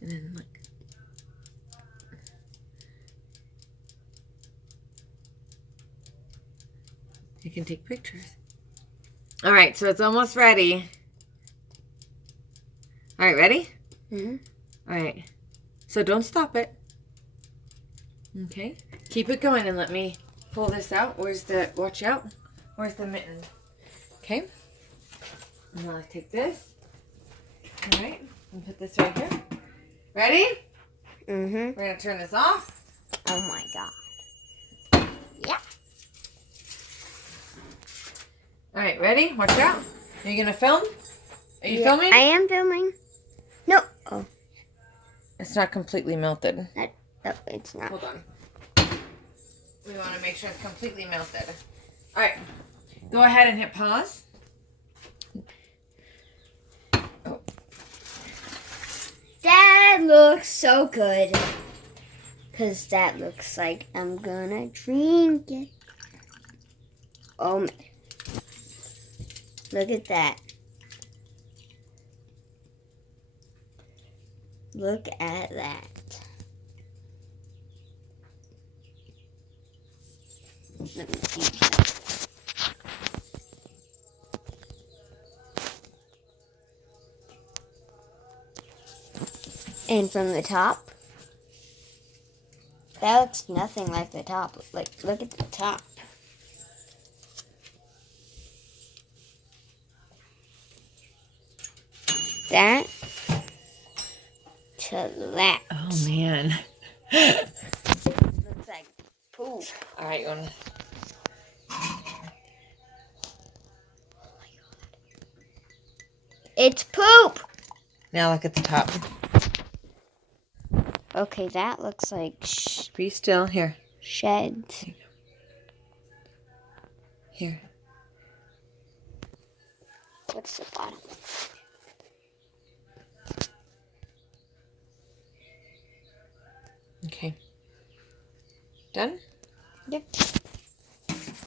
And then look. You can take pictures. All right, so it's almost ready. All right, ready? Mm-hmm. All right. So don't stop it. Okay. Keep it going and let me pull this out. Where's the, watch out. Where's the mitten? Okay. And now let's take this. All right. And put this right here. Ready? Mm-hmm. We're going to turn this off. Oh my God. Yeah. All right, ready? Watch out. Are you going to film? Are you filming? I am filming. No. Oh, It's not completely melted. no, it's not. Hold on. We want to make sure it's completely melted. All right. Go ahead and hit pause. Oh. That looks so good. Because that looks like I'm gonna drink it. Oh, man. Look at that. Look at that. Let me see. And from the top, that looks nothing like the top. Like, look at the top. That to that. Oh, man. Looks like poop. All right, you want to... It's poop. Now look at the top. Okay, that looks like Be still. Here. sheds. Here. What's the bottom? Okay. Done? Yep.